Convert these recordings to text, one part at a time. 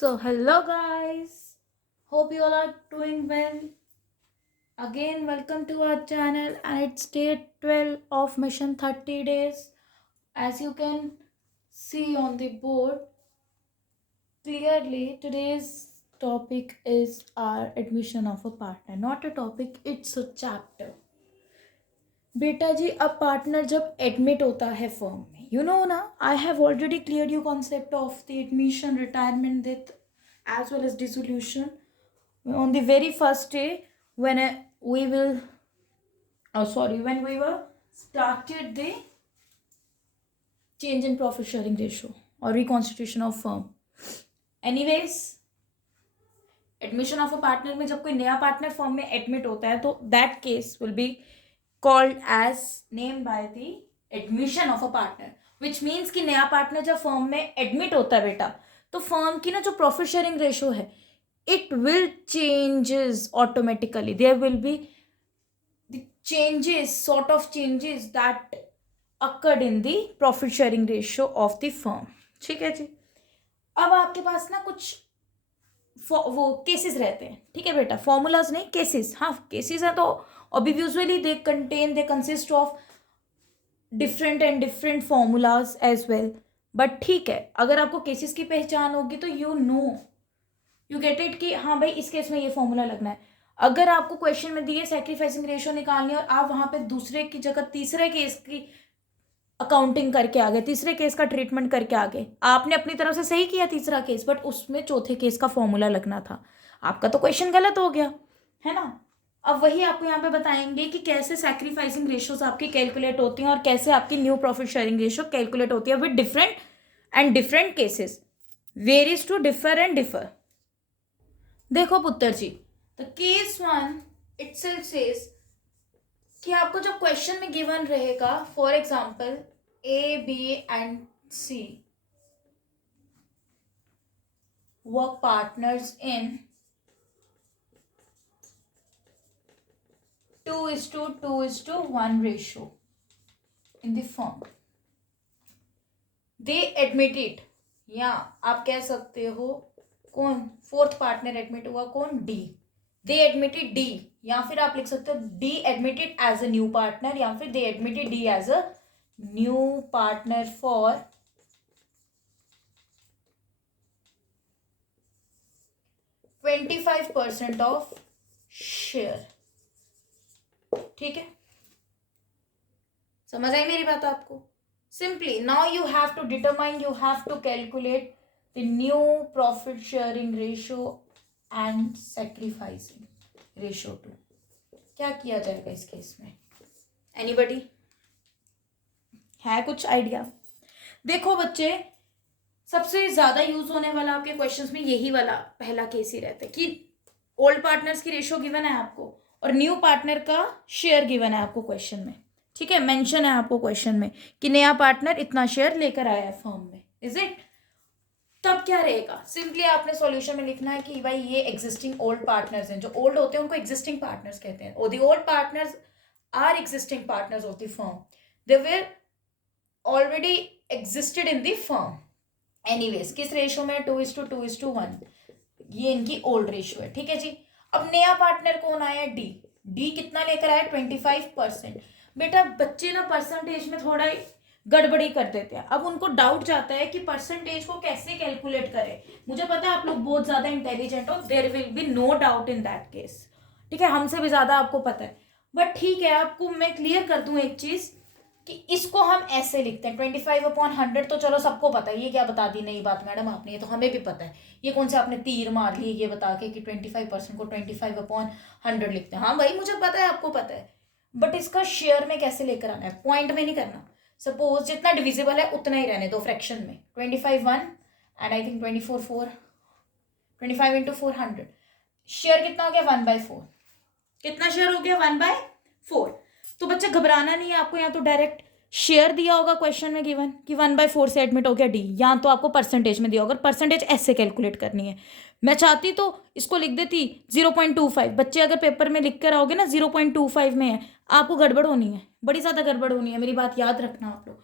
So, hello guys, hope you all are doing well. Again, welcome to our channel, and it's day 12 of mission 30 days. As you can see on the board clearly, today's topic is our admission of a partner. Not a topic, it's a chapter. बेटा जी, अब partner जब admit होता है firm में, you know ना, आई have already clear you concept of the admission, retirement, death as well as dissolution on the very first day when we will when we were started the change in profit sharing ratio or reconstitution of firm. Anyways, admission of a partner में जब कोई नया partner firm में admit होता है तो that case will be called as name by the admission of a partner, which means कि नया पार्टनर जब फर्म में एडमिट होता है बेटा, तो फर्म की ना जो प्रॉफिट शेयरिंग रेशियो है, it will changes automatically. There will be the changes, sort of changes that occurred in the profit sharing ratio of the firm. ठीक है जी. अब आपके पास ना कुछ वो केसेस रहते हैं, ठीक है बेटा, फॉर्मूलाज नहीं, केसेस. हाँ, केसेस हैं तो obviously they consist of different and different formulas as well. But ठीक है, अगर आपको केसेस की पहचान होगी तो यू गेट इट कि हाँ भाई, इस केस में ये फॉर्मूला लगना है. अगर आपको क्वेश्चन में दिए सैक्रिफाइसिंग रेशियो निकालनी है और आप वहां पे दूसरे की जगह तीसरे केस की अकाउंटिंग करके आ गए, तीसरे केस का ट्रीटमेंट करके आ गए, आपने अपनी तरफ से सही किया तीसरा केस, बट उसमें चौथे केस का फॉर्मूला लगना था, आपका तो क्वेश्चन गलत हो गया है ना. अब वही आपको यहाँ पे बताएंगे कि कैसे सैक्रिफाइसिंग रेशियोज आपकी कैलकुलेट होती हैं और कैसे आपकी new profit sharing ratio calculate होती है with different cases. Varies to differ and differ. देखो पुत्र जी, the case one itself says कि आपको जो क्वेश्चन में गिवन रहेगा, for example A B and C were partners in 2:2:1 ratio in the firm. They admitted, या आप कह सकते हो कौन फोर्थ पार्टनर एडमिट हुआ, कौन, डी. दे एडमिटेड डी, या फिर आप लिख सकते हो D admitted as a new partner, या फिर they admitted D as a new partner for 25% of share. ठीक है, समझ आई मेरी बात आपको. Simply now you have to determine, you have to calculate the new profit sharing ratio and sacrificing ratio too. क्या किया जाएगा इस केस में? एनीबडी है कुछ आइडिया? देखो बच्चे, सबसे ज्यादा यूज होने वाला आपके क्वेश्चंस में यही वाला पहला केस ही रहता है कि ओल्ड पार्टनर्स की रेशियो गिवन है आपको और न्यू पार्टनर का शेयर गिवन है आपको क्वेश्चन में. ठीक है, मेंशन है आपको क्वेश्चन में कि नया पार्टनर इतना शेयर लेकर आया है फर्म में. Is it? तब क्या रहेगा? सिंपली आपने सॉल्यूशन में लिखना है कि भाई ये एग्जिस्टिंग ओल्ड पार्टनर्स हैं. जो ओल्ड होते हैं उनको एग्जिस्टिंग पार्टनर्स कहते हैं. और the old partners are existing partners of the firm. They were already existed in the firm. Anyways, किस रेशियो में? 2:2:1. ये इनकी ओल्ड रेशियो है. ठीक है जी. अब नया पार्टनर कौन आया? डी. डी कितना लेकर आया? 25%. बेटा बच्चे ना परसेंटेज में थोड़ा गड़बड़ी कर देते हैं. अब उनको डाउट जाता है कि परसेंटेज को कैसे कैलकुलेट करें. मुझे पता है आप लोग बहुत ज्यादा इंटेलिजेंट हो, there will be no doubt in that case. ठीक है, हमसे भी ज्यादा आपको पता है. बट ठीक है, आपको मैं क्लियर कर दूं एक चीज कि इसको हम ऐसे लिखते हैं 25/100. तो चलो सबको पता है. ये क्या बता दी नई बात मैडम आपने? ये तो हमें भी पता है. ये कौन से आपने तीर मार लिए ये बता के कि 25% को 25/100 लिखते हैं? हाँ भाई, मुझे पता है, आपको पता है. बट इसका शेयर में कैसे लेकर आना है? पॉइंट में नहीं करना. सपोज जितना डिविजिबल है उतना ही रहने दो फ्रैक्शन में. 25 1 and I think 24 4. 25 into 400. Share कितना हो गया? 1/4. कितना शेयर हो गया? 1/4. तो बच्चे घबराना नहीं है आपको. यहाँ तो डायरेक्ट शेयर दिया होगा क्वेश्चन में गिवन कि 1/4 से एडमिट हो गया डी. यहाँ तो आपको परसेंटेज में दिया होगा. परसेंटेज ऐसे कैलकुलेट करनी है. मैं चाहती तो इसको लिख देती 0.25. बच्चे अगर पेपर में लिख कर आओगे ना 0.25 में है, आपको गड़बड़ होनी है, बड़ी ज़्यादा गड़बड़ होनी है. मेरी बात याद रखना आप लोग.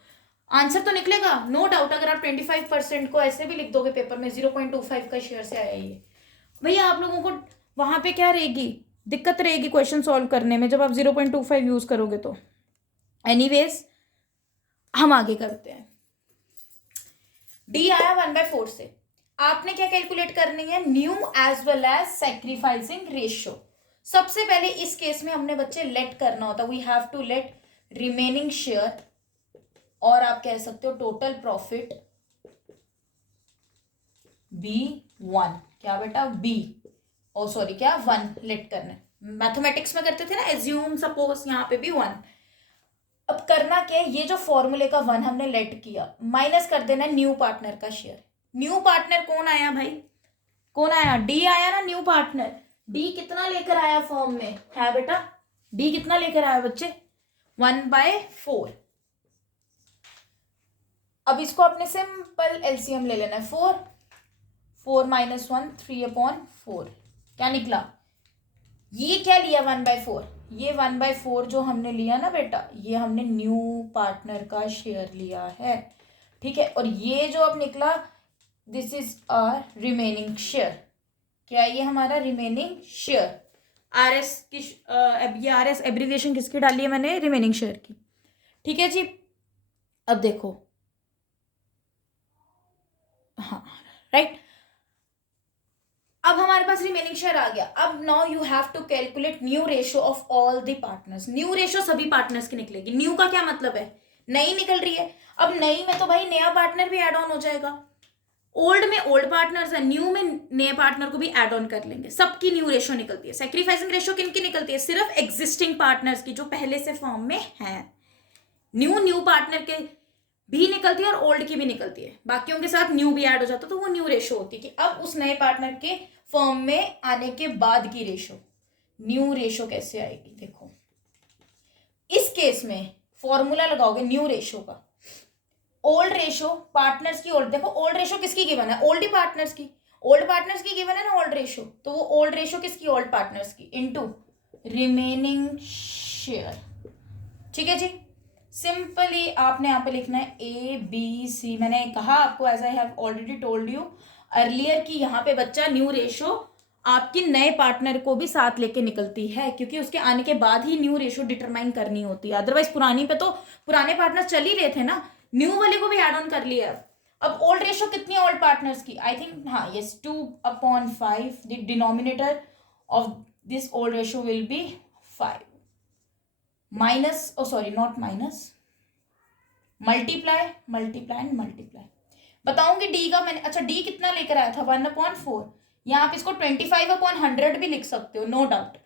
आंसर तो निकलेगा, नो डाउट। अगर आप 25% को ऐसे भी लिख दोगे पेपर में, 0.25 का शेयर से आया ये, भैया आप लोगों को वहां पे क्या रहेगी, दिक्कत रहेगी क्वेश्चन सॉल्व करने में जब आप 0.25 यूज करोगे तो। एनीवेज हम आगे करते हैं। डी आया 1/4 से, आपने क्या कैलकुलेट करनी है, new as well as sacrificing ratio. सबसे पहले इस केस में हमने बच्चे लेट करना होता, we have to let remaining share, और आप कह सकते हो टोटल प्रॉफिट B1। क्या बेटा, B, ओ सॉरी क्या, 1 लेट करना है। मैथमेटिक्स में करते थे ना, एज्यूम सपोज, यहाँ पे भी 1। अब करना क्या है, ये जो फॉर्मूले का 1 हमने लेट किया, माइनस कर देना न्यू पार्टनर का शेयर। न्यू पार्टनर कौन आया भाई, कौन आया, डी आया ना न्यू पार्टनर। डी कितना लेकर आया फॉर्म में, है बेटा, डी कितना लेकर आया बच्चे, 1/4। अब इसको अपने सिंपल एलसीएम ले लेना है, 4 - 1 3/4। क्या निकला, ये क्या लिया 1/4, ये 1/4 जो हमने लिया ना बेटा, ये हमने न्यू पार्टनर का शेयर लिया है, ठीक है। और ये जो अब निकला, this is our remaining share. क्या ये हमारा रिमेनिंग शेयर, RS की, ये RS एब्रीविएशन किसकी डाली है मैंने, रिमेनिंग शेयर की, ठीक है जी। अब देखो, हाँ राइट, अब हमारे पास रिमेनिंग शेयर आ गया। अब now you have to calculate new ratio of all the partners. New ratio सभी पार्टनर्स की निकलेगी। न्यू का क्या मतलब है, नई निकल रही है। अब नई में तो भाई नया पार्टनर भी ऐड ऑन हो जाएगा। ओल्ड में ओल्ड पार्टनर्स है, न्यू में नए पार्टनर को भी ऐड ऑन कर लेंगे, सबकी न्यू रेशियो निकलती है। सैक्रिफाइसिंग रेशियो किनकी निकलती है, सिर्फ एग्जिस्टिंग पार्टनर्स की जो पहले से फॉर्म में है। न्यू पार्टनर के भी निकलती है और ओल्ड की भी निकलती है, बाकियों के साथ न्यू भी ऐड हो जाता है, तो वो न्यू रेशियो होती है कि अब उस नए पार्टनर के फॉर्म में आने के बाद की रेशियो। न्यू रेशियो कैसे आएगी, देखो इस केस में फॉर्मूला लगाओगे न्यू रेशियो का, ओल्ड रेशियो पार्टनर्स की ओल्ड, देखो ओल्ड रेशियो किसकी गिवन है, ओल्ड ही पार्टनर्स की, ओल्ड पार्टनर्स की गिवन है ना ओल्ड रेशियो, तो वो ओल्ड रेशियो किसकी, ओल्ड पार्टनर्स की, इनटू रिमेनिंग शेयर, ठीक है जी। सिंपली आपने यहाँ पे लिखना है ABC। मैंने कहा आपको, as I have already told you earlier, की यहाँ पे बच्चा न्यू रेशियो आपकी नए पार्टनर को भी साथ लेके निकलती है, क्योंकि उसके आने के बाद ही न्यू रेशियो डिटरमाइन करनी होती है। अदरवाइज पुरानी पे तो पुराने पार्टनर चल ही रहे थे ना, न्यू वाले को भी एड ऑन कर लिया। अब ओल्ड रेशियो कितनी है ओल्ड पार्टनर्स की, आई थिंक हाँ yes 2/5। The denominator of this old ratio will be 5 minus, oh sorry not minus, multiply and multiply. बताऊंगी डी का मैंने, अच्छा डी कितना लेकर आया था 1/4, या आप इसको 25/100 भी लिख सकते हो, नो डाउट,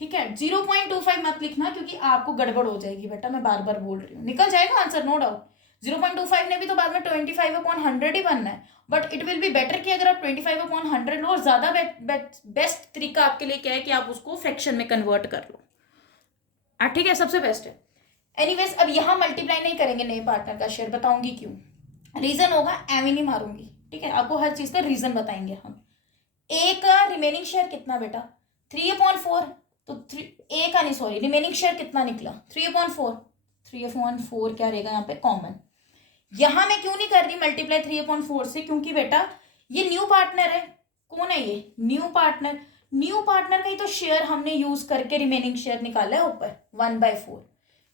ठीक है। 0.25 मत लिखना क्योंकि आपको गड़बड़ हो जाएगी बेटा, मैं बार बार बोल रही हूँ, निकल जाएगा आंसर नो डाउट। 0.25 ने भी तो बाद में 25/100 ही बनना है, but it will be better कि अगर आप 25/100 लो, और ज्यादा बेस्ट तरीका आपके लिए क्या है कि आप उसको फ्रैक्शन में कन्वर्ट कर लो, ठीक है, सबसे बेस्ट है। एनीवेज अब यहां मल्टीप्लाई नहीं करेंगे नए पार्टनर का शेयर, बताऊंगी क्यों, रीजन होगा, एम ही नहीं मारूंगी, ठीक है, आपको हर चीज का रीजन बताएंगे हम। ए का रिमेनिंग शेयर कितना बेटा, 3/4, तो ए का नहीं सॉरी रिमेनिंग शेयर कितना निकला 3/4। 3/4 क्या रहेगा यहाँ पे कॉमन। यहां मैं क्यों नहीं कर रही मल्टीप्लाई 3/4 से, क्योंकि बेटा ये न्यू पार्टनर है, कौन है ये, न्यू पार्टनर। न्यू पार्टनर का ही तो शेयर हमने यूज करके रिमेनिंग शेयर निकाला है ऊपर 1/4।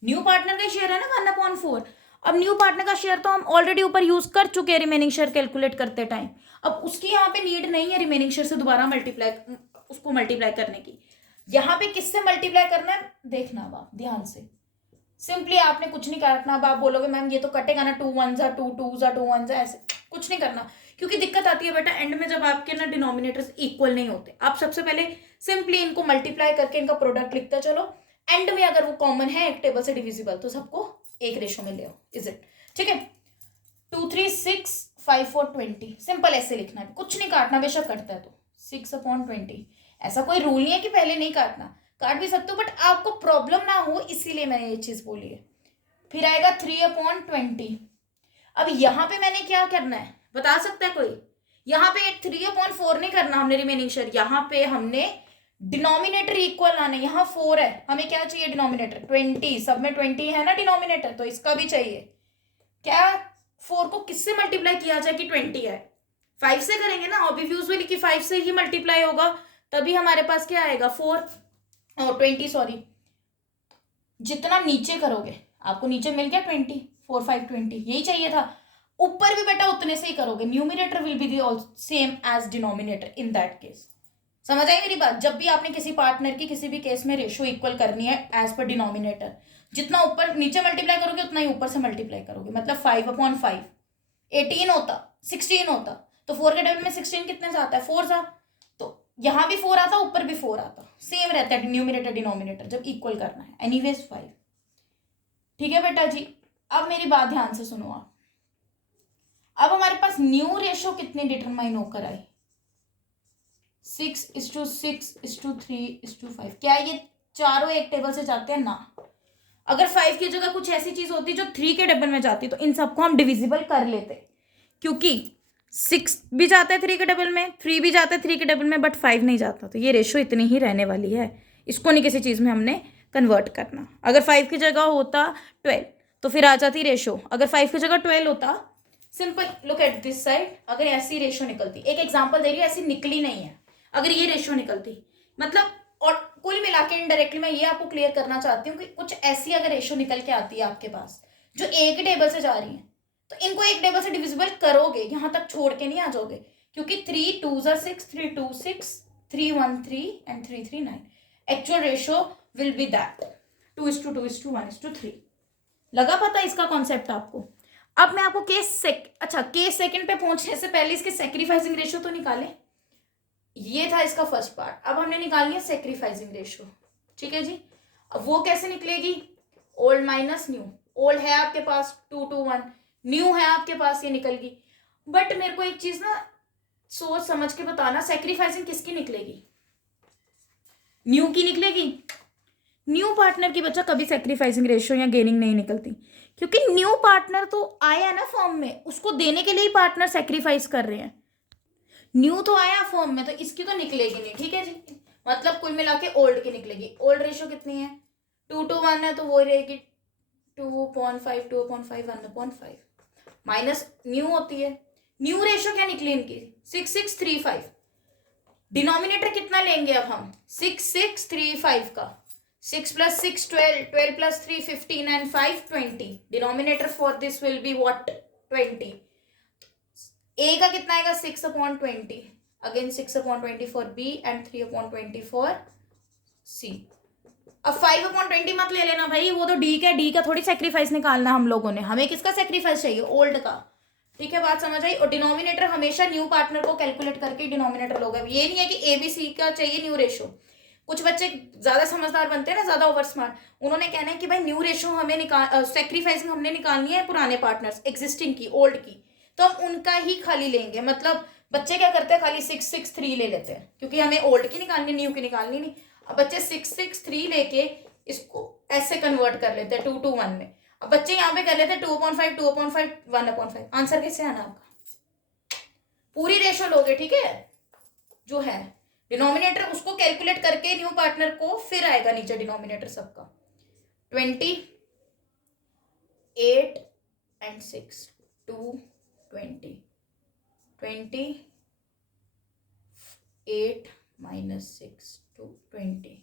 न्यू पार्टनर का शेयर है ना 1/4। अब न्यू पार्टनर का शेयर तो हम ऑलरेडी ऊपर यूज कर चुके हैं रिमेनिंग शेयर कैलकुलेट करते टाइम, अब उसकी यहाँ पे नीड नहीं है रिमेनिंग शेयर से दोबारा उसको मल्टीप्लाई करने की। यहाँ पे किससे मल्टीप्लाई करना है देखना अब आप ध्यान से, सिंपली आपने कुछ नहीं करना। अब आप बोलोगे मैम ये तो कटेगा ना, 2 1 जा 2 2 जा 2 1 जा, ऐसे कुछ नहीं करना, क्योंकि दिक्कत आती है बेटा एंड में जब आपके ना डिनोमिनेटर्स इक्वल नहीं होते। आप सबसे पहले सिंपली इनको मल्टीप्लाई करके इनका प्रोडक्ट लिखते चलो, एंड में अगर वो कॉमन है एक टेबल से डिविजिबल तो सबको एक रेशो में ले आओ, इज इट, ठीक है। 2 3 6 5 4 20, सिंपल ऐसे लिखना है, कुछ नहीं काटना, बेशक कटता है तो 6/20। ऐसा कोई रूल नहीं है कि पहले नहीं काटना, काट भी सकते हो, बट आपको प्रॉब्लम ना हो इसीलिए मैंने ये चीज बोली है। फिर आएगा 3/20। अब यहाँ पे मैंने क्या करना है बता सकता है कोई, यहाँ पे 3/4 नहीं करना हमने रिमेनिंग शेयर, यहाँ पे हमने डिनोमिनेटर इक्वल आना है। यहाँ 4 है, हमें क्या चाहिए डिनोमिनेटर 20, सब में 20 है ना डिनोमिनेटर, तो इसका भी चाहिए क्या 4 को किससे मल्टीप्लाई किया जाए कि 20 है? 5 से करेंगे ना, ऑब्वियसली कि 5 से ही मल्टीप्लाई होगा, तभी हमारे पास क्या आएगा 4 और 20, सॉरी, जितना नीचे करोगे आपको नीचे मिल गया 20, 4 5 20, यही चाहिए था। ऊपर भी बेटा उतने से ही करोगे, numerator will be the same as denominator in that case. समझ आई मेरी बात? जब भी आपने किसी पार्टनर की किसी भी केस में रेशो इक्वल करनी है एज पर डिनोमिनेटर, जितना ऊपर नीचे मल्टीप्लाई करोगे उतना ही ऊपर से मल्टीप्लाई करोगे। मतलब 5/5 18 होता, 16 होता, तो 4 के टेबल में 16 कितने से आता है? 4 सा, तो यहां भी 4 आता, ऊपर भी 4 आता, सेम रहता है न्यूमिनेटर डिनोमिनेटर जब इक्वल करना है। एनीवेज 5। ठीक है बेटा जी, अब मेरी बात ध्यान से सुनो आप। अब हमारे पास न्यू रेशो कितनी डिटरमाइन होकर आई? 6:6:3:5। क्या ये चारों एक टेबल से जाते हैं? ना। अगर 5 की जगह कुछ ऐसी चीज होती जो 3 के टेबल में जाती तो इन सबको हम डिविजिबल कर लेते, क्योंकि 6 भी जाता है 3 के टेबल में, 3 भी जाता है 3 के टेबल में, बट 5 नहीं जाता। तो ये रेशो इतनी ही रहने वाली है, इसको नहीं किसी चीज में हमने कन्वर्ट करना। अगर 5 की जगह होता 12 तो फिर आ जाती रेशो। अगर 5 की जगह 12 होता, simple look at this side, अगर ऐसी रेशो निकलती, एक एग्जांपल दे रही हूँ, ऐसी निकली नहीं है, अगर ये रेशो निकलती, मतलब, और कुल मिला के इनडायरेक्टली मैं ये आपको क्लियर करना चाहती हूँ कि कुछ ऐसी अगर रेशो निकल के आती है आपके पास जो एक टेबल से जा रही है, तो इनको एक टेबल से डिविजिबल करोगे, यहां तक छोड़ के नहीं आ जाओगे, क्योंकि 3 2 6, 3 2 6, 3 1 3 and 3 3 9। Actual ratio will be that 2:2:1:3। लगा पता इसका कॉन्सेप्ट आपको? अब मैं आपको केस सेकंड पे पहुंचने से पहले इसके सेक्रीफाइसिंग रेशो तो निकालें। ये था इसका फर्स्ट पार्ट। अब हमने निकालनी है सेक्रीफाइसिंग रेशो। ठीक है जी, अब वो कैसे निकलेगी? Old minus new. ओल्ड है आपके पास 2:1, न्यू है आपके पास, ये निकल गई। बट मेरे को एक चीज ना सोच समझ के बताना, सेक्रीफाइसिंग किसकी निकलेगी? न्यू की निकलेगी। न्यू पार्टनर की बच्चा कभी सेक्रीफाइसिंग रेशो या गेनिंग नहीं निकलती, क्योंकि न्यू पार्टनर तो आया ना फॉर्म में, उसको देने के लिए ही पार्टनर सेक्रीफाइस कर रहे हैं। न्यू तो आया फॉर्म में, तो इसकी तो निकलेगी नहीं। ठीक है जी, मतलब कुल मिला के ओल्ड की निकलेगी। ओल्ड रेशो कितनी है? 2:1 है, तो वो रहेगी 2.5 2.5 1.5 माइनस न्यू होती है। न्यू रेशो क्या निकली इनकी? 6:6:3:5। डिनोमिनेटर कितना लेंगे अब हम? 6:6:3:5 का। 6 + 6 12, 12 + 3 15 and 5 20। Denominator for this will be what? 20। A का कितना आएगा? 6/20। Again 6/20 for B and 3/20 for C. अब 5/20 मत ले लेना भाई, वो तो डी का, डी का थोड़ी सेक्रीफाइस निकालना हम लोगों ने, हमें किसका सेक्रीफाइस चाहिए? ओल्ड का। ठीक है, बात समझ आई? और डिनोमिनेटर हमेशा न्यू पार्टनर को कैलकुलेट करके डिनोमिनेटर लोगे। ये नहीं है कि ए बी सी का चाहिए न्यू रेशो। कुछ बच्चे ज्यादा समझदार बनते हैं ना, ज्यादा ओवर स्मार्ट, उन्होंने कहना है कि भाई न्यू रेशो हमें सेक्रीफाइसिंग हमने निकालनी है पुराने पार्टनर्स एग्जिस्टिंग की, ओल्ड की, तो हम उनका ही खाली लेंगे। मतलब बच्चे क्या करते हैं, खाली 6:6:3 ले लेते हैं, क्योंकि हमें ओल्ड की निकालनी, न्यू की निकालनी नहीं। अब बच्चे 6:6:3 लेके इसको ऐसे कन्वर्ट कर लेते हैं 2:1 में। अब बच्चे यहाँ पे कर लेते हैं 2/5 2/5 1/5। आंसर कैसे आना आपका? पूरी रेशो लोगे, ठीक है, जो है डिनोमिनेटर उसको कैलकुलेट करके न्यू पार्टनर को, फिर आएगा नीचे डिनोमिनेटर सबका। 28 and 6 220। 28 - 6 220।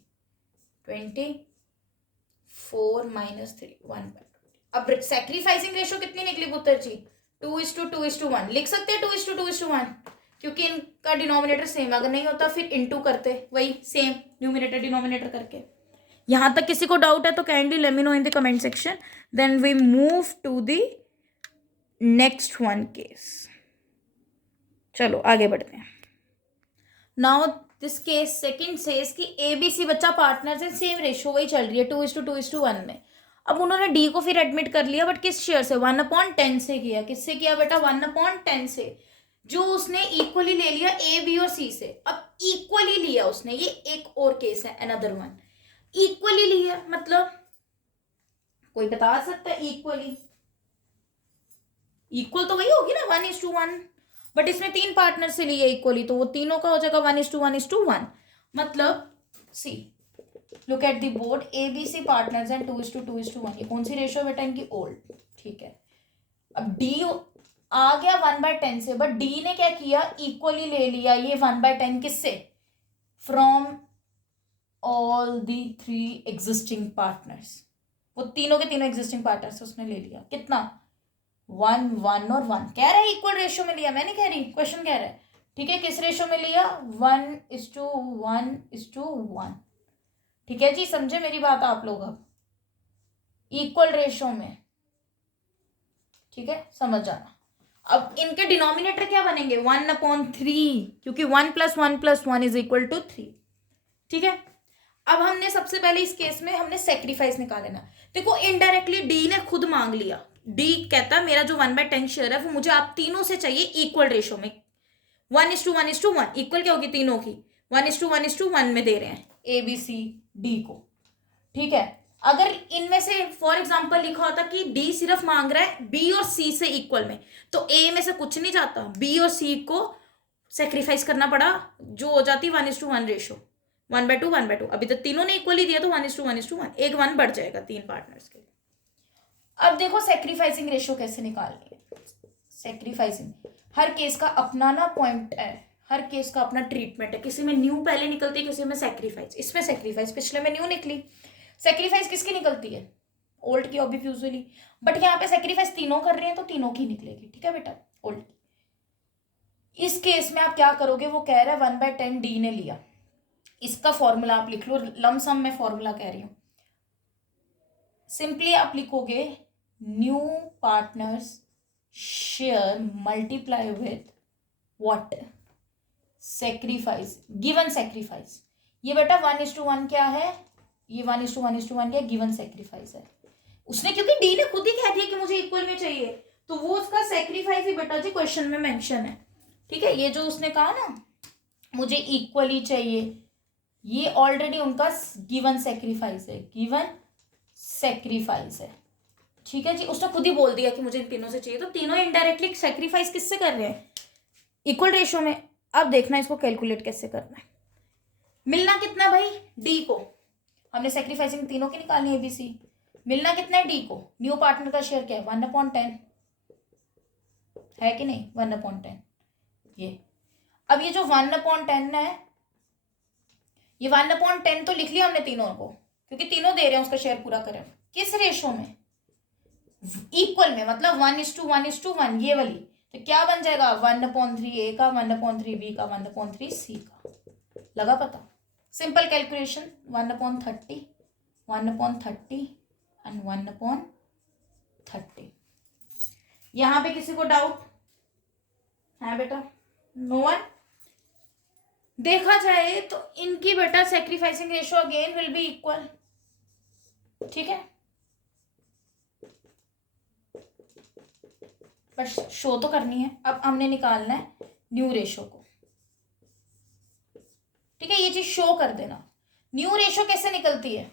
24 - 3 1/20। अब सैक्रिफाइसिंग रेशो कितनी निकली पुत्र जी? 2:2:1। लिख सकते हैं 2:2:1, क्योंकि इनका डिनोमिनेटर सेम, अगर नहीं होता फिर इनटू करते, वही सेम न्यूमिनेटर डिनोमिनेटर करके। यहां तक किसी को डाउट है तो kindly let me know in the comment section, then we move to the next one case. चलो आगे बढ़ते हैं। Now this case second says कि एबीसी बच्चा पार्टनर्स है, सेम रेशो वही चल रही है 2:2:1 में। अब उन्होंने डी को फिर एडमिट कर लिया, बट किस शेयर से? 1/10 से किया। किससे किया बेटा? 1/10 से, जो उसने इक्वली ले लिया ए बी और सी से। अब इक्वली लिया उसने, ये एक और केस है, अनदर वन। इक्वली लिया मतलब कोई बता सकता है इक्वली? इक्वल तो वही होगी ना 1:1, बट इसमें 3 पार्टनर से लिया इक्वली, तो वो तीनों का हो जाएगा 1:1:1। मतलब see, look at the board, A B C partners and 2:2:1। ये कौन सी रेशो है बेटा इनकी? ओल्ड। ठीक है, अब डी आ गया 1/10 से, बट डी ने क्या किया, इक्वली ले लिया ये 1/10 किससे, from all the 3 existing partners, वो तीनों के तीनों एग्जिस्टिंग पार्टनर्स उसने ले लिया, कितना 1 1 और 1, कह रहा है इक्वल रेशियो में लिया, मैं नहीं कह रही, क्वेश्चन कह रहा है, ठीक है, किस रेशियो में लिया, 1:1:1, ठीक है जी, समझे मेरी बात आप लोग, अब इक्वल रेशियो में, ठीक है, समझ जाना। अब इनके डिनोमिनेटर क्या बनेंगे, 1/3, क्योंकि 1 + 1 + 1 = 3, ठीक है। अब हमने सबसे पहले इस केस में हमने सेक्रीफाइस निकाल लेना। देखो इनडायरेक्टली डी ने खुद मांग लिया, डी कहता मेरा जो 1/10 शेयर है वो मुझे आप तीनों से चाहिए इक्वल रेशियो में, 1:1:1, इक्वल क्या होगी तीनों की, 1:1:1 में दे रहे हैं ए बी सी डी को, ठीक है। अगर इनमें से फॉर एग्जांपल लिखा होता कि डी सिर्फ मांग रहा है बी और सी से इक्वल में, तो ए में से कुछ नहीं जाता, बी और सी को सेक्रीफाइस करना पड़ा, जो हो जाती 1:1 रेशो, 1/2 1/2, अभी तो तीनों ने इक्वली दिया तो 1:1:1, एक 1 बढ़ जाएगा 3 पार्टनर्स के। अब देखो सेक्रीफाइसिंग रेशो कैसे निकालनी है, सेक्रीफाइसिंग हर केस का अपना ना पॉइंट है, हर केस का अपना ट्रीटमेंट है, किसी में न्यू पहले निकलती है, किसी में सेक्रीफाइस, इसमें सेक्रीफाइस, पिछले में न्यू निकली, सेक्रीफाइस किसकी निकलती है, ओल्ड की ऑब्वियसली, बट यहाँ पे सेक्रीफाइस तीनों कर रहे हैं तो तीनों की निकलेगी, ठीक है बेटा, ओल्ड की। इस केस में आप क्या करोगे, वो कह रहा है 1/10 डी ने लिया, इसका फॉर्मूला आप लिख लो, लमसम में फॉर्मूला कह रही हूं, सिंपली आप लिखोगे new partners share multiply with what, sacrifice, given sacrifice, ये बेटा 1:1 क्या है, ये 1:1:1 क्या गिवन सेक्रीफाइस है, उसने क्योंकि डी ने खुद ही कह दिया कि मुझे इक्वल में चाहिए, तो वो उसका सेक्रीफाइस ही बेटा जी क्वेश्चन में मेंशन है, ठीक है। ये जो उसने कहा ना मुझे इक्वली चाहिए, ये ऑलरेडी उनका गिवन सेक्रीफाइस है, गिवन सेक्रीफाइस है, ठीक है जी, उसने खुद ही बोल दिया कि मुझे इन तीनों से चाहिए, तो तीनों इनडायरेक्टली सेक्रीफाइस किससे कर रहे हैं, इक्वल रेशियो में। अब देखना इसको कैलकुलेट कैसे करना है, मिलना कितना भाई डी को, हमने सेक्रीफाइसिंग तीनों की निकालनी है एबीसी, मिलना कितना है डी को, न्यू पार्टनर का शेयर क्या है 1/10 है कि नहीं, 1/10, ये अब ये जो 1/10 है, ये 1/10 तो लिख लिया हमने तीनों को, क्योंकि तीनों दे रहे हैं उसका शेयर पूरा करें, किस रेशो में, इक्वल में, मतलब 1:1:1, ये वाली, तो क्या बन जाएगा 1/3 ए का, 1/3 बी का, 1/3 सी का, लगा पता, सिंपल कैलकुलेशन, 1/30 1/30 एंड 1/30। यहां पे किसी को डाउट है बेटा, नो वन। देखा जाए तो इनकी बेटा sacrificing ratio again will be equal, ठीक है, पर शो तो करनी है। अब हमने निकालना है न्यू रेशो को, ठीक है, ये चीज शो कर देना। न्यू रेशो कैसे निकलती है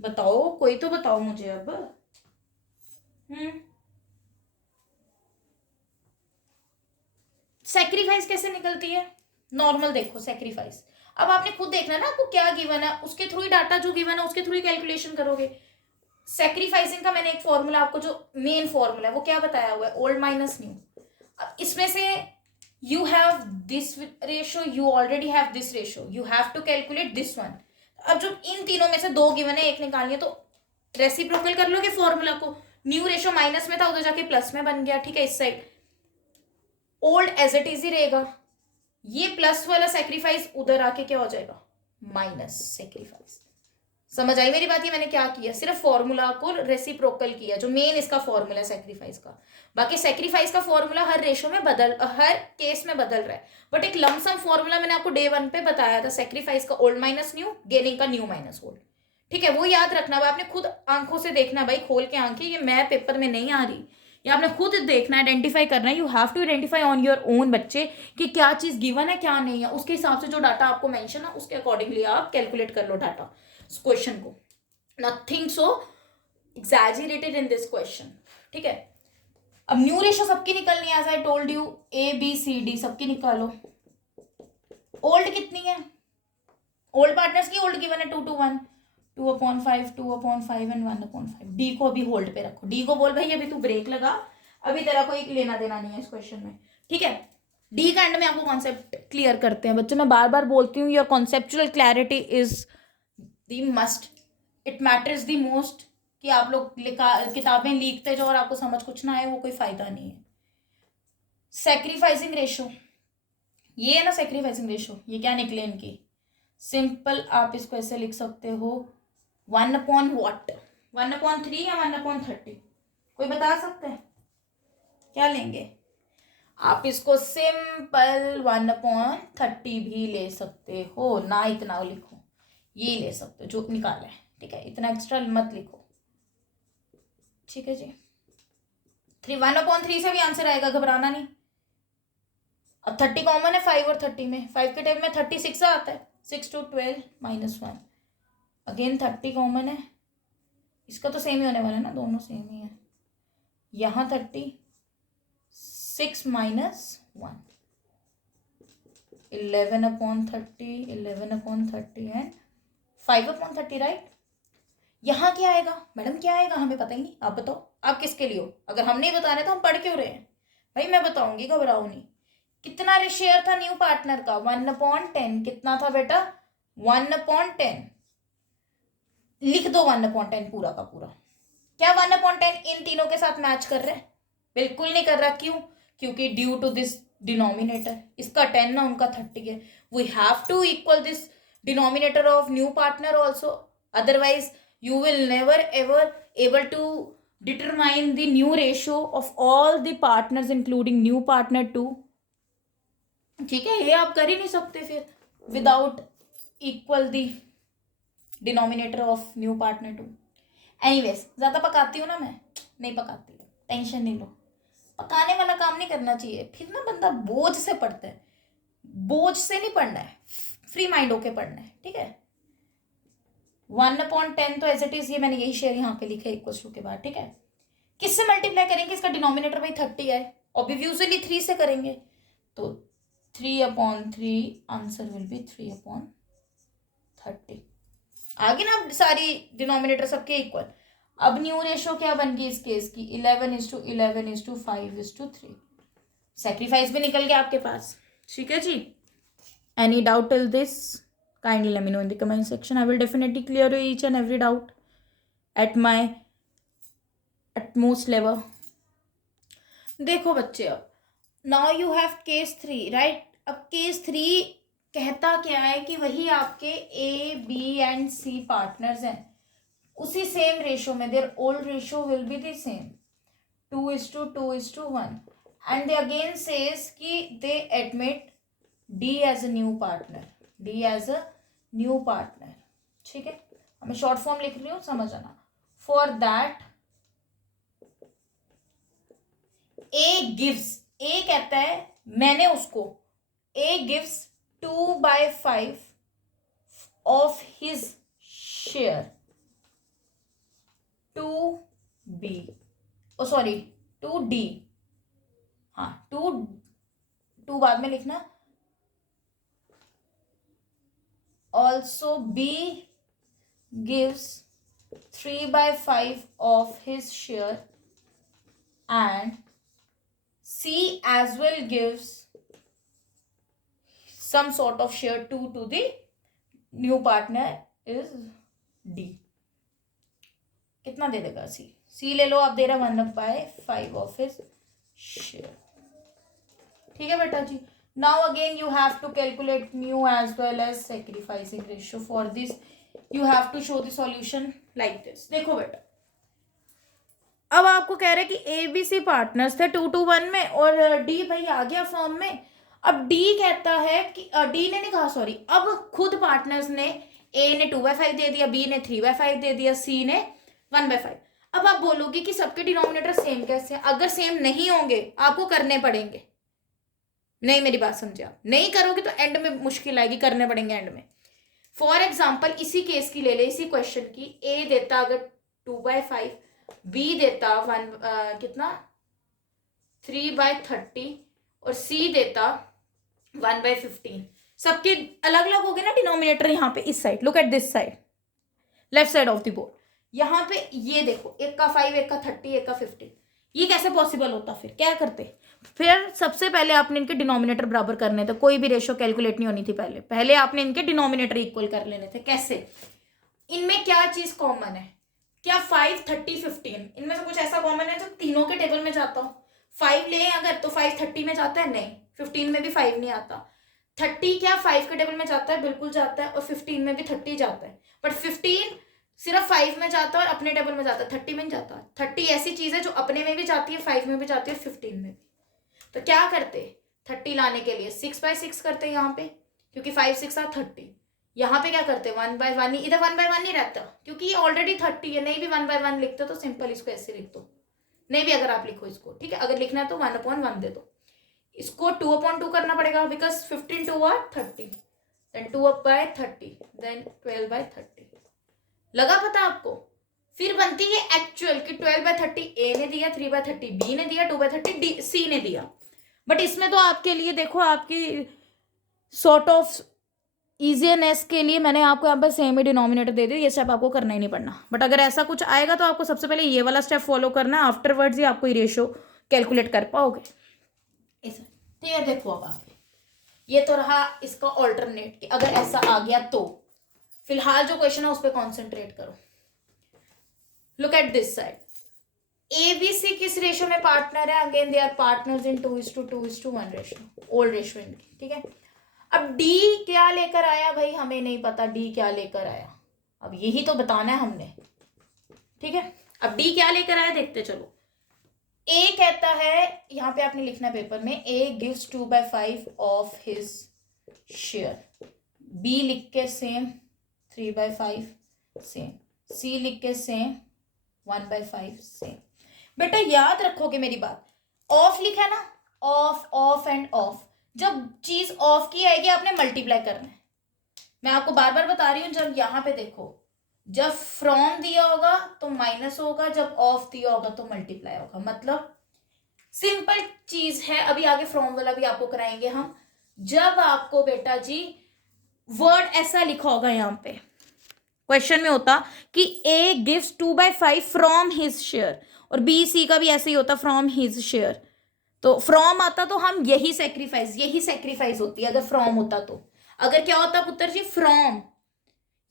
बताओ, कोई तो बताओ मुझे अब। सेक्रीफाइस कैसे निकलती है, नॉर्मल देखो सेक्रीफाइस, अब आपने खुद देखना ना आपको क्या गिवन है, उसके थ्रू ही डाटा जो गिवन है उसके थ्रू ही कैलकुलेशन करोगे। सेक्रीफाइसिंग का मैंने एक फॉर्मूला आपको जो मेन फॉर्मूला है वो क्या बताया हुआ है, ओल्ड माइनस न्यू। अब इसमें से you have this ratio, you already have this ratio, you have to calculate this one. अब जो इन तीनों में से 2 गिवन है, एक निकालनी है, तो रेसिप्रोकल कर लोगे फॉर्मूला को, न्यू रेशियो माइनस में था उधर जाके प्लस में बन गया, ठीक है, इस side old age it is he रहेगा, ये प्लस वाला सेक्रीफाइस उधर आके क्या हो जाएगा माइनस सेक्रीफाइस। समझ आई मेरी बात, ये मैंने क्या किया, सिर्फ फॉर्मूला को रेसिप्रोकल किया, जो मेन इसका फॉर्मूला है सेक्रीफाइस का। बाकी सेक्रीफाइस का फॉर्मूला हर रेशो में हर केस में बदल रहा है, बट एक लमसम फॉर्मूला मैंने आपको डे 1 पे बताया था, सेक्रीफाइस का ओल्ड माइनस न्यू, गेनिंग का न्यू माइनस ओल्ड, ठीक है, वो याद रखना। आपने खुद आंखों से देखना भाई, खोल के आंखें, ये मैं पेपर में नहीं आ रही, ये आपने खुद देखना, आइडेंटिफाई करना है, you have to identify on your own बच्चे कि क्या चीज गिवन है क्या नहीं है, उसके हिसाब से जो डाटा आपको मेंशन है उसके अकॉर्डिंगली आप कैलकुलेट कर लो डाटा क्वेश्चन को, nothing so exaggerated in this question, ठीक है। अब न्यू रेशो सबकी निकलनी है, as I told you, A B C D सबकी निकालो। ओल्ड कितनी है, ओल्ड पार्टनर्स की ओल्ड गिवन है 2:1, 2/5, 2/5 एंड 1/5। डी को अभी होल्ड पे रखो, डी को बोल भाई अभी तू ब्रेक लगा, अभी तेरा कोई लेना देना नहीं है इस क्वेश्चन में, ठीक है। डी का एंड में आपको कॉन्सेप्ट क्लियर करते हैं बच्चों। मैं बार बार बोलती हूँ, your conceptual clarity is the must, it matters the most. कि आप लोग किताबें लिखते जाओ और आपको समझ कुछ ना आए, वो कोई फायदा नहीं है। सेक्रीफाइसिंग रेशो, ये है ना सेक्रीफाइसिंग रेशो, ये क्या निकले इनकी, सिंपल आप इसको ऐसे लिख सकते हो 1/what, 1/3 या 1/30, कोई बता सकते हैं क्या लेंगे? आप इसको सिंपल 1/30 भी ले सकते हो, ना इतना लिखो, ये ले सकते हो जो निकाला है, ठीक है, इतना एक्स्ट्रा मत लिखो, ठीक है जी। 1/3 से भी आंसर आएगा, घबराना नहीं। अब 30 कॉमन है 5 और 30 में, 5 के टेबल में 36 आता है, 6 to 12 -1, अगेन 30 कॉमन है, इसका तो सेम ही होने वाला है ना, दोनों सेम ही है। यहाँ 30, 6 - 1, 11/30, 11/30 एंड 5/30, राइट। यहाँ क्या आएगा मैडम, क्या आएगा हमें पता ही नहीं, आप बताओ, आप किसके लिए हो? अगर हम नहीं बता रहे तो हम पढ़ क्यों रहे हैं भाई, मैं बताऊंगी, घबराओ नहीं। कितना शेयर था न्यू पार्टनर का? 1/10। कितना था बेटा? 1/10। लिख दो 1/10 पूरा का पूरा। क्या 1/10 इन तीनों के साथ मैच कर रहे हैं? बिल्कुल नहीं कर रहा। क्यों? क्योंकि ड्यू टू दिस डिनोमिनेटर, इसका 10 ना उनका 30 है, we have to equal this denominator of new partner also, otherwise you will never ever able to determine the new ratio of all the partners including new partner too, ठीक है। ये आप कर ही नहीं सकते फिर without equal the denominator of new partner too. Anyways, ज्यादा पकाती हूँ ना मैं? नहीं पकाती, टेंशन नहीं लो, पकाने वाला काम नहीं करना चाहिए, फिर ना बंदा बोझ से पढ़ता है, बोझ से नहीं पढ़ना है, फ्री माइंड होके पढ़ना है, ठीक है। 1/10 तो एज इट इज, ये मैंने यही शेयर यहाँ पे लिखा है इक्वल टू के बाद, ठीक है। किससे मल्टीप्लाई करेंगे? इसका डिनोमिनेटर भाई 30 है, ऑब्वियसली 3 से करेंगे, तो 3/3 आंसर विल बी 3/30। आगे ना सारी डिनोमिनेटर सबके इक्वल। अब न्यू रेशो क्या बन गई इस केस की? 11:11:5:3। सेक्रीफाइस भी निकल गया आपके पास, ठीक है जी। Any doubt till this? Kindly let me know in the comment section. I will definitely clear each and every doubt at my utmost level. देखो बच्चे, अब now you have case 3, right? अब case 3 कहता क्या है कि वही आपके A, B and C partners हैं, उसी सेम रेशो में, their old ratio will be the same, 2:2:1, and they again says कि they admit D as a new partner, D as a new partner, ठीक है। मैं शॉर्ट फॉर्म लिख रही हूँ, समझ आना। For that A gives, A कहता है मैंने उसको, A gives 2/5 of his share to B, oh sorry to D, हाँ टू बाद में लिखना। Also B gives 3/5 of his share and C as well gives some sort of share to the new partner is D। कितना दे देगा C? C ले लो आप, दे रहा 1/5 of his share, ठीक है बेटा जी। Now again you have to calculate mu as well as sacrificing ratio. For this you have to show the solution like this. देखो बेटा, अब आपको कह रहे हैं कि ABC पार्टनर्स थे 2:1 में और D भाई आ गया फॉर्म में। अब D कहता है कि D ने नहीं कहा, सॉरी, अब खुद पार्टनर्स ने, A ने 2/5 दे दिया, B ने 3/5 दे दिया, C ने 1/5। अब आप बोलोगे कि सबके डिनोमिनेटर सेम कैसे? अगर सेम नहीं होंगे आपको करने पड़ेंगे। नहीं, मेरी बात समझे आप, नहीं करोगे तो एंड में मुश्किल आएगी, करने पड़ेंगे एंड में। फॉर एग्जाम्पल इसी केस की ले ले, इसी क्वेश्चन की, ए देता अगर 2/5, बी देता कितना 3/30 और सी देता 1/15। सबके अलग अलग हो गए ना डिनोमिनेटर। यहाँ पे इस side, look at this side, left side of the board. यहाँ पे ये देखो, एक का 5, एक का 30, एक का 15, ये कैसे पॉसिबल होता? फिर क्या करते? फिर सबसे पहले आपने इनके डिनोमिनेटर बराबर करने थे, कोई भी रेशो कैलकुलेट नहीं होनी थी पहले आपने इनके डिनोमिनेटर इक्वल कर लेने थे। कैसे? इनमें क्या चीज कॉमन है? क्या 5, 30, 15 इनमें से कुछ ऐसा कॉमन है जो तीनों के टेबल में जाता हो? 5 ले अगर तो 5 30 में जाता है? नहीं। 15 में भी 5 नहीं आता। 30 क्या 5 के टेबल में जाता है? बिल्कुल जाता है। और 15 में भी 30 जाता है। बट 15 सिर्फ 5 में जाता है और अपने टेबल में जाता है, 30 में नहीं जाता। 30 ऐसी चीज है जो अपने में भी जाती है, 5 में भी जाती है और 15 में भी। तो क्या करते? 30 लाने के लिए 6/6 करते यहाँ पे, क्योंकि 5 6 30। यहाँ पे क्या करते? 1/1 ही, इधर 1/1 नहीं रहता क्योंकि ये ऑलरेडी 30 है। नहीं भी 1/1 लिखते तो सिंपल इसको ऐसे लिख दो। नहीं भी अगर आप लिखो इसको, ठीक है, अगर लिखना है तो 1/1 दे दो। इसको 2/2 करना पड़ेगा, बिकॉज 15 2 are 30, देन 2/30, देन 12/30। लगा पता आपको? फिर बनती है एक्चुअल कि 12/30 ए ने दिया, 3/30 बी ने दिया, 2/30 सी ने दिया। बट इसमें तो आपके लिए देखो, आपकी सॉर्ट ऑफ इजीनेस के लिए मैंने आपको यहाँ पर सेम ही डिनोमिनेटर दे दिया, ये स्टेप आपको करना ही नहीं पड़ना। बट अगर ऐसा कुछ आएगा तो आपको सबसे पहले ये वाला स्टेप फॉलो करना है, आफ्टरवर्ड्स ही आपको ये रेशो कैलकुलेट कर पाओगे। ठीक है, देखो अब आप, ये तो रहा इसका ऑल्टरनेट कि अगर ऐसा आ गया तो। फिलहाल जो क्वेश्चन है उस पर कॉन्सेंट्रेट करो। Look at this side, A B C किस रेशो में पार्टनर है? Again they are partners in 2:2:1 ratio, old ratio इनकी, ठीक है। अब डी क्या लेकर आया भाई? हमें नहीं पता डी क्या लेकर आया, अब यही तो बताना है हमने, ठीक है। अब डी क्या लेकर आया देखते चलो। ए कहता है, यहां पे आपने लिखना पेपर में, A gives 2/5 of his share. B लिख के सेम 3/5 सेम, सी लिख के सेम 1/5 सेम। बेटा याद रखोगे मेरी बात, ऑफ लिखा है ना, ऑफ ऑफ एंड ऑफ। जब चीज ऑफ की आएगी आपने मल्टीप्लाई करना है। मैं आपको बार बार बता रही हूं, जब यहां पे देखो, जब फ्रॉम दिया होगा तो माइनस होगा, जब ऑफ दिया होगा तो मल्टीप्लाई होगा। मतलब सिंपल चीज है। अभी आगे फ्रॉम वाला भी आपको कराएंगे हम। जब आपको बेटा जी वर्ड ऐसा लिखा होगा, यहां पे क्वेश्चन में होता कि ए गिव्स 2/5 फ्रॉम हिज शेयर, और बी सी का भी ऐसे ही होता फ्रॉम हिज शेयर। तो फ्रॉम आता तो हम यही सेक्रीफाइस होती अगर फ्रॉम होता तो। अगर क्या होता पुत्र जी? फ्रॉम,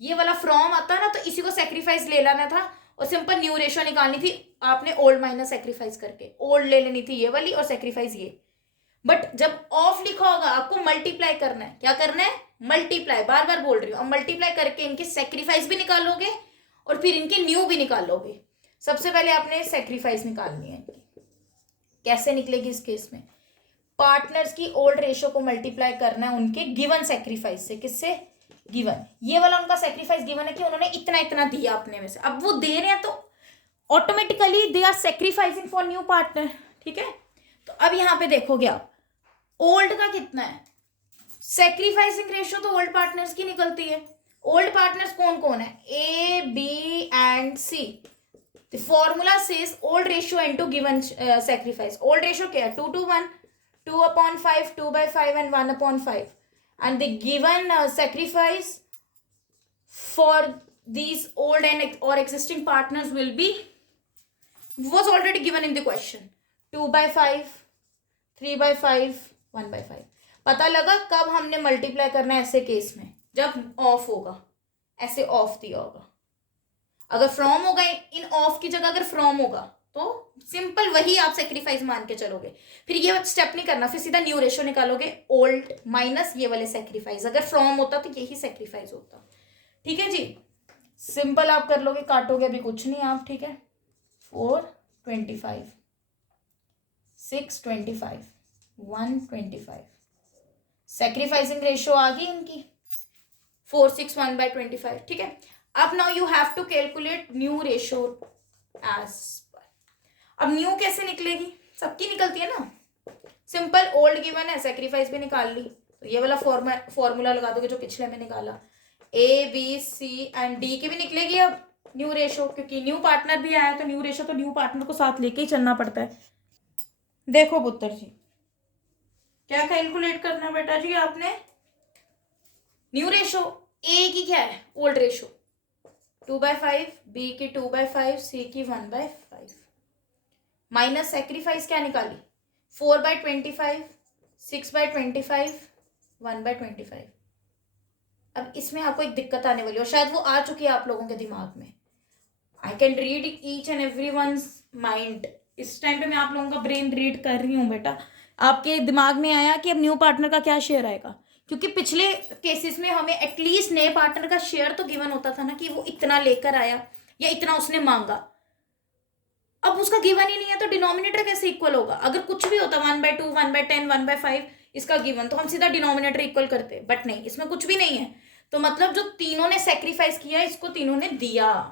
ये वाला फ्रॉम आता ना, तो इसी को सेक्रीफाइस ले लेना था और सिंपल न्यू रेशो निकालनी थी आपने, ओल्ड माइनस सेक्रीफाइस करके। ओल्ड ले लेनी थी ये वाली और सेक्रीफाइस ये। बट जब ऑफ लिखा होगा आपको मल्टीप्लाई करना है। क्या करना है? मल्टीप्लाई, बार बार बोल रही हूँ। अब मल्टीप्लाई करके इनकी सेक्रीफाइस भी निकालोगे और फिर इनके न्यू भी निकालोगे। सबसे पहले आपने सेक्रीफाइस निकालनी है इनकी। कैसे निकलेगी इस केस में? पार्टनर्स की ओल्ड रेशो को मल्टीप्लाई करना है उनके गिवन सेक्रीफाइस से। किससे? गिवन। ये वाला उनका सेक्रीफाइस गिवन है कि उन्होंने इतना इतना दिया अपने में से। अब वो दे रहे हैं तो automatically they are sacrificing for new partner, ठीक है। तो अब यहां पे देखोगे आप, ओल्ड का कितना है? सेक्रीफाइसिंग रेशो तो ओल्ड पार्टनर्स की निकलती है। ओल्ड पार्टनर्स कौन कौन है? A B and C. The formula says old ratio into given sacrifice. Old ratio क्या है? 2:1, 2/5, 2/5 and 1/5. And the given sacrifice for these old and or existing partners will be, was already given in the question. 2/5, 3/5, 1/5. पता लगा कब हमने multiply करना है ऐसे case में? जब ऑफ होगा, ऐसे ऑफ दिया होगा। अगर फ्रॉम होगा, इन ऑफ की जगह अगर फ्रॉम होगा तो सिंपल वही आप सेक्रीफाइस मान के चलोगे। फिर ये स्टेप नहीं करना, फिर सीधा न्यू रेशो निकालोगे, ओल्ड माइनस ये वाले सेक्रीफाइस। अगर फ्रॉम होता तो यही सेक्रीफाइस होता, ठीक है जी। सिंपल आप कर लोगे, काटोगे अभी कुछ नहीं आप, ठीक है। 4/25, 6/25, 1/25। सेक्रीफाइसिंग रेशो आ गई इनकी 4, 6, 1/25, ठीक है। अब now you have to calculate new ratio as per. अब न्यू कैसे निकलेगी? सबकी निकलती है ना, सिंपल ओल्ड गिवन है, सेक्रीफाइस भी निकाल ली, तो ये वाला फॉर्मूला लगा दोगे जो पिछले में निकाला। A B C and D की भी निकलेगी अब न्यू रेशो, क्योंकि न्यू पार्टनर भी आया तो न्यू रेशो तो न्यू पार्टनर को साथ लेके ही चलना पड़ता है। देखो पुत्र जी, क्या कैलकुलेट करना है बेटा जी आपने? New ratio. ए की क्या है? Old ratio. 2/5, बी की 2/5, सी की 1/5 माइनस सेक्रीफाइस क्या निकाली 4/25, 6/25, 1/25। अब इसमें आपको एक दिक्कत आने वाली है और शायद वो आ चुकी है आप लोगों के दिमाग में। I can read each and every once mind. इस टाइम पे मैं आप लोगों का ब्रेन रीड कर रही हूँ बेटा। आपके दिमाग में आया कि अब न्यू पार्टनर का क्या शेयर आएगा, क्योंकि पिछले केसेस में हमें एटलीस्ट नए पार्टनर का शेयर तो गिवन होता था ना कि वो इतना लेकर आया या इतना उसने मांगा। अब उसका गिवन ही नहीं है तो डिनोमिनेटर कैसे इक्वल होगा। अगर कुछ भी होता 1/2, 1/10, 1/5 इसका गिवन तो हम सीधा डिनोमिनेटर इक्वल करते, बट नहीं, इसमें कुछ भी नहीं है। तो मतलब जो तीनों ने सेक्रीफाइस किया इसको तीनों ने दिया,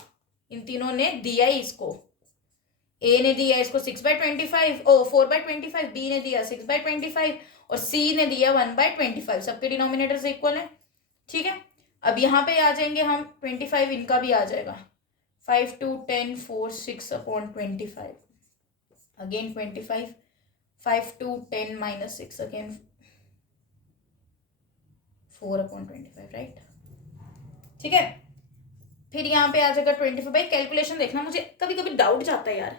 इन तीनों ने दिया ही इसको। ए ने दिया इसको 6/25, 4/25, बी ने दिया 6/25 और सी ने दिया 1/25। सबके डिनोमिनेटर से इक्वल है, ठीक है। अब यहाँ पे आ जाएंगे हम 25, इनका भी आ जाएगा 5, 2, 10, 4, 6/25 अगेन 25, 5, 2, 10 minus 6 अगेन 4/25, राइट, ठीक है। फिर यहाँ पे आ जाएगा 25। भाई कैलकुलेशन देखना, मुझे कभी कभी डाउट जाता है यार,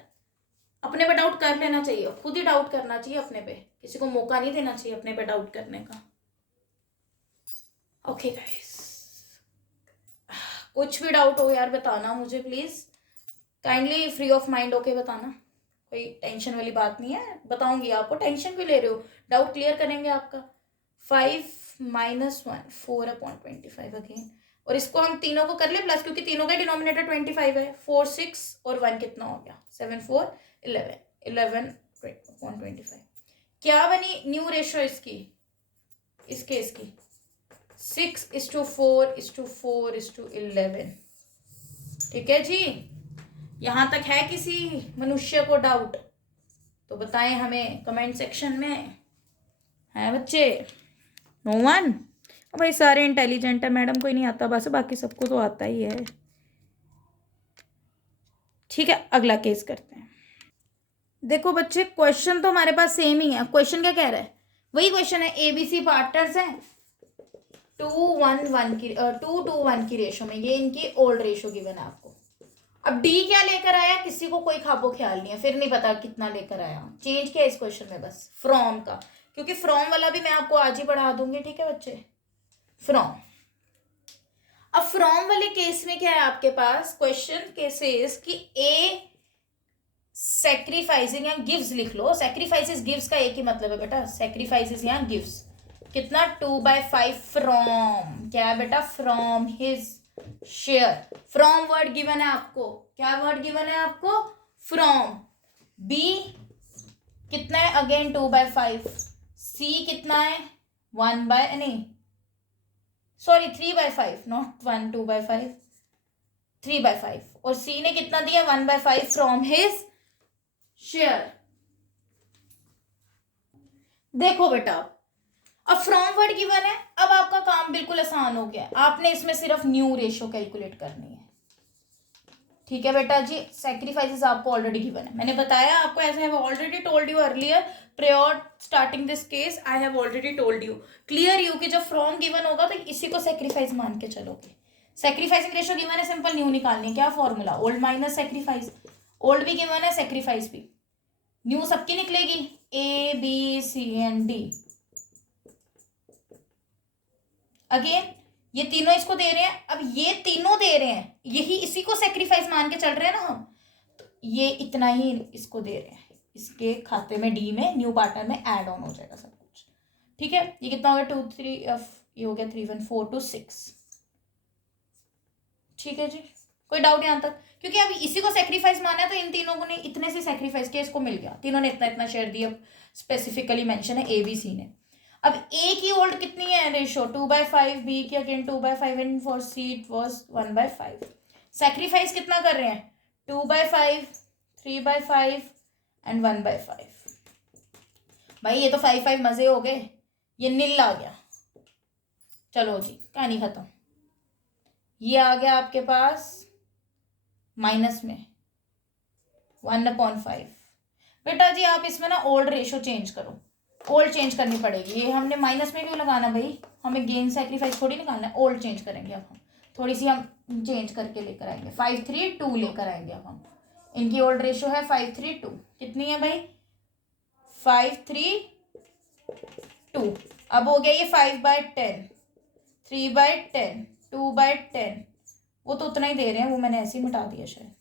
अपने पे डाउट कर लेना चाहिए, खुद ही डाउट करना चाहिए अपने पे, किसी को मौका नहीं देना चाहिए अपने पे डाउट करने का। ओके गाइस, कुछ भी डाउट हो यार बताना मुझे please, kindly free of mind होके बताना, कोई टेंशन वाली बात नहीं है, बताऊंगी आपको। टेंशन क्यों ले रहे हो, डाउट क्लियर करेंगे आपका। 5 - 1 4/25 अगेन, और इसको हम तीनों को कर ले प्लस, क्योंकि तीनों का डिनोमिनेटर 25 है। 4, 6 और 1 कितना हो गया 7, 4, 11, 11/25। क्या बनी न्यू रेशो इसकी, इस केस की 6:4:4:11, ठीक है जी। यहां तक है किसी मनुष्य को डाउट तो बताएं हमें कमेंट सेक्शन में, है बच्चे? No one? भाई सारे इंटेलिजेंट है, मैडम को ही नहीं आता बस, बाकी सबको तो आता ही है। ठीक है, अगला केस करते हैं। देखो बच्चे, क्वेश्चन तो हमारे पास सेम ही है। क्वेश्चन क्या कह रहा है, वही क्वेश्चन है, एबीसी पार्टनर्स हैं 2:1:1 की 2:1 की रेशो में, ये इनकी ओल्ड रेशो गिवन है आपको। अब डी क्या लेकर आया किसी को कोई खाबो ख्याल नहीं है, फिर नहीं पता कितना लेकर आया, चेंज किया इस क्वेश्चन में बस फ्रॉम का, क्योंकि फ्रॉम वाला भी मैं आपको आज ही पढ़ा दूंगी, ठीक है बच्चे। फ्रॉम, अब फ्रॉम वाले केस में क्या है आपके पास, क्वेश्चन केसेस कि ए सेक्रीफाइसिंग या गिव्स लिख लो, सेक्रीफाइसेस गिव्स का एक ही मतलब है बेटा, सेक्रीफाइसेस या गिव्स, कितना 2/5 फ्रॉम, क्या है बेटा, from his share. From word given है आपको, क्या वर्ड गिवन है आपको, फ्रॉम। बी कितना है अगेन 2/5, सी कितना है 3/5, नॉट 1, 2/5, 3/5, और सी ने कितना दिया 1/5 फ्रॉम हिज शेयर। देखो बेटा, अब फ्रॉम वर्ड गिवन है, अब आपका काम बिल्कुल आसान हो गया, आपने इसमें सिर्फ न्यू रेशो कैलकुलेट करनी है, ठीक है बेटा जी। सैक्रिफाइसेस आपको ऑलरेडी गिवन है, मैंने बताया आपको, ऐसे have already told you earlier prior starting this case, I have already told you, clear you कि जब फ्रॉम गिवन होगा तो इसी को सैक्रिफाइस मान के चलोगे। सैक्रिफाइसिंग रेशो गिवन है, सिंपल न्यू निकालनी है, क्या formula, old minus sacrifice, old भी गिवन है सैक्रिफाइस भी, न्यू सबकी निकलेगी, A B C and D. Again ये तीनों इसको दे रहे हैं, अब ये तीनों दे रहे हैं, यही इसी को सेक्रीफाइस मान के चल रहे हैं ना हम, तो ये इतना ही इसको दे रहे हैं, इसके खाते में डी में न्यू पार्टनर में ऐड ऑन हो जाएगा सब कुछ, ठीक है। ये कितना हो गया 2, 3, ये हो गया 3, 1, 4 to 6, ठीक है जी। कोई डाउट यहाँ तक, क्योंकि अब इसी को सेक्रीफाइस माना है तो इन तीनों को ने इतने से सेक्रीफाइस किया, इसको मिल गया, तीनों ने इतना इतना शेयर दिया, स्पेसिफिकली मेंशन है ए बी सी ने। अब ए की ओल्ड कितनी है रेशो 2/5, बी की again 2/5 and for see it was 1/5। Sacrifice कितना कर रहे हैं 2/5, 3/5 एंड 1/5। भाई ये तो 5/5 मजे हो गए, ये नील आ गया, चलो जी कहानी खत्म। ये आ गया आपके पास माइनस में 1/5। बेटा जी आप इसमें ना ओल्ड रेशो चेंज करो, ओल्ड चेंज करनी पड़ेगी, ये हमने माइनस में क्यों लगाना भाई, हमें गेन सैक्रिफाइस थोड़ी निकालना है, ओल्ड चेंज करेंगे अब हम, थोड़ी सी हम चेंज करके लेकर आएंगे, 5:3:2 लेकर आएंगे अब हम। इनकी ओल्ड रेशो है 5:3:2, कितनी है भाई 5:3:2। अब हो गया ये 5/10, 3/10, 2/10, वो तो उतना ही दे रहे हैं, वो मैंने ऐसे ही मिटा दिया शायद।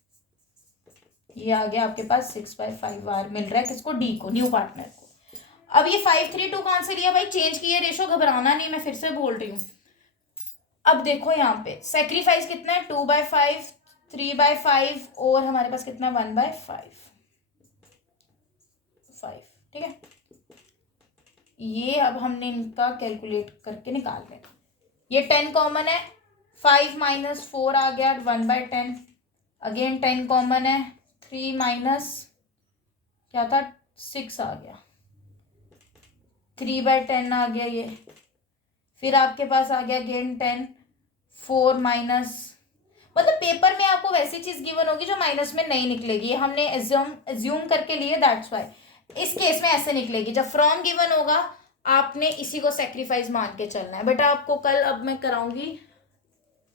ये आ गया आपके पास 6/5 बार मिल रहा है किसको, डी को, न्यू पार्टनर को। अब ये 5:3:2 कौन से लिया भाई, चेंज किया रेशो, घबराना नहीं, मैं फिर से बोल रही हूँ। अब देखो यहाँ पे सेक्रीफाइस कितना है, 2/5, 3/5 और हमारे पास कितना है 1/5, ठीक है। ये अब हमने इनका कैलकुलेट करके निकाल लेना। ये 10 कॉमन है, 5 - 4 आ गया 1/10, अगेन 10 कॉमन है, 3 माइनस क्या था 6 आ गया, 3/10 आ गया ये। फिर आपके पास आ गया अगेन 10, 4 माइनस, मतलब पेपर में आपको वैसी चीज गिवन होगी जो माइनस में नहीं निकलेगी, हमने एज्यूम करके लिए, दैट्स वाई इस केस में ऐसे निकलेगी। जब फ्रॉम गिवन होगा आपने इसी को सेक्रीफाइस मान के चलना है। बेटा आपको कल अब मैं कराऊंगी,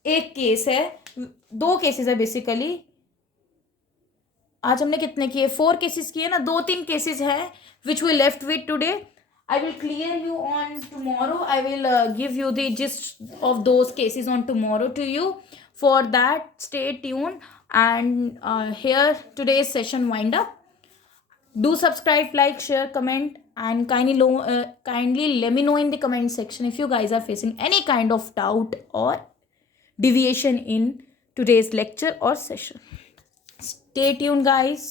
एक केस है, 2 केसेस है बेसिकली, आज हमने कितने किए 4 केसेस किए ना, 2-3 केसेस है which we left with today. I will clear you on tomorrow. I will give you the gist of those cases on tomorrow to you. For that, stay tuned. And here today's session wind up. Do subscribe, like, share, comment, and kindly let me know in the comment section if you guys are facing any kind of doubt or deviation in today's lecture or session. Stay tuned, guys.